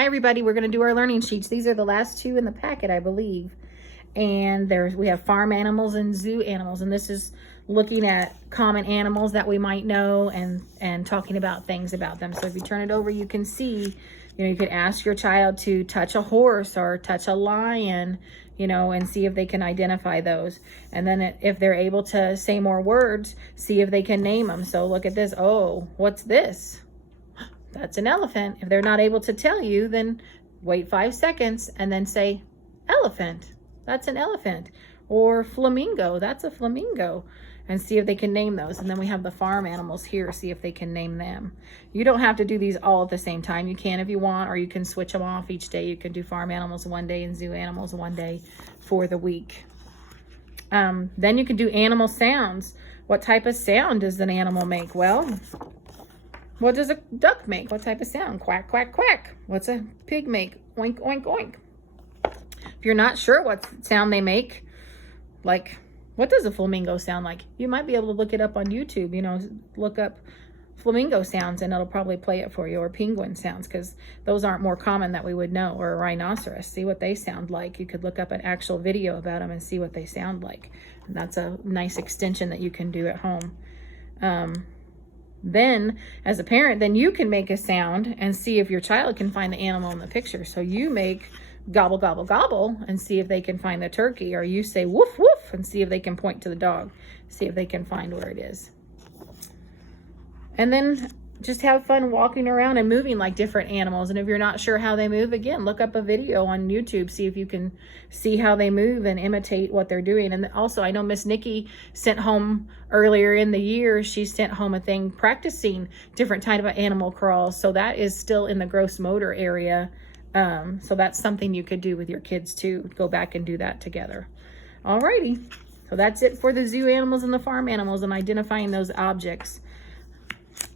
Hi everybody, we're going to do our learning sheets. These are the last two in the packet, I believe. And we have farm animals and zoo animals, and this is looking at common animals that we might know and talking about things about them. So if you turn it over, you can see, you could ask your child to touch a horse or touch a lion, and see if they can identify those. And then if they're able to say more words, see if they can name them. So look at this. Oh, what's this? That's an elephant. If they're not able to tell you, then wait 5 seconds and then say elephant. That's an elephant. Or flamingo. That's a flamingo. And see if they can name those. And then we have the farm animals here. See if they can name them. You don't have to do these all at the same time. You can if you want, or you can switch them off each day. You can do farm animals one day and zoo animals one day for the week. Then you can do animal sounds. What type of sound does an animal make? Well, what does a duck make? What type of sound? Quack, quack, quack. What's a pig make? Oink, oink, oink. If you're not sure what sound they make, like, what does a flamingo sound like? You might be able to look it up on YouTube, look up flamingo sounds and it'll probably play it for you, or penguin sounds, because those aren't more common that we would know, or a rhinoceros. See what they sound like. You could look up an actual video about them and see what they sound like. And that's a nice extension that you can do at home. Then as a parent, then you can make a sound and see if your child can find the animal in the picture. So you make gobble, gobble, gobble and see if they can find the turkey, or you say woof, woof and see if they can point to the dog, see if they can find where it is. And then just have fun walking around and moving like different animals. And if you're not sure how they move, again, look up a video on YouTube, see if you can see how they move and imitate what they're doing. And also, I know Miss Nikki sent home earlier in the year, she sent home a thing practicing different type of animal crawls. So that is still in the gross motor area. So that's something you could do with your kids too. Go back and do that together. Alrighty. So that's it for the zoo animals and the farm animals and identifying those objects.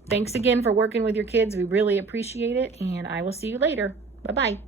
Thanks again for working with your kids. We really appreciate it, and I will see you later. Bye-bye.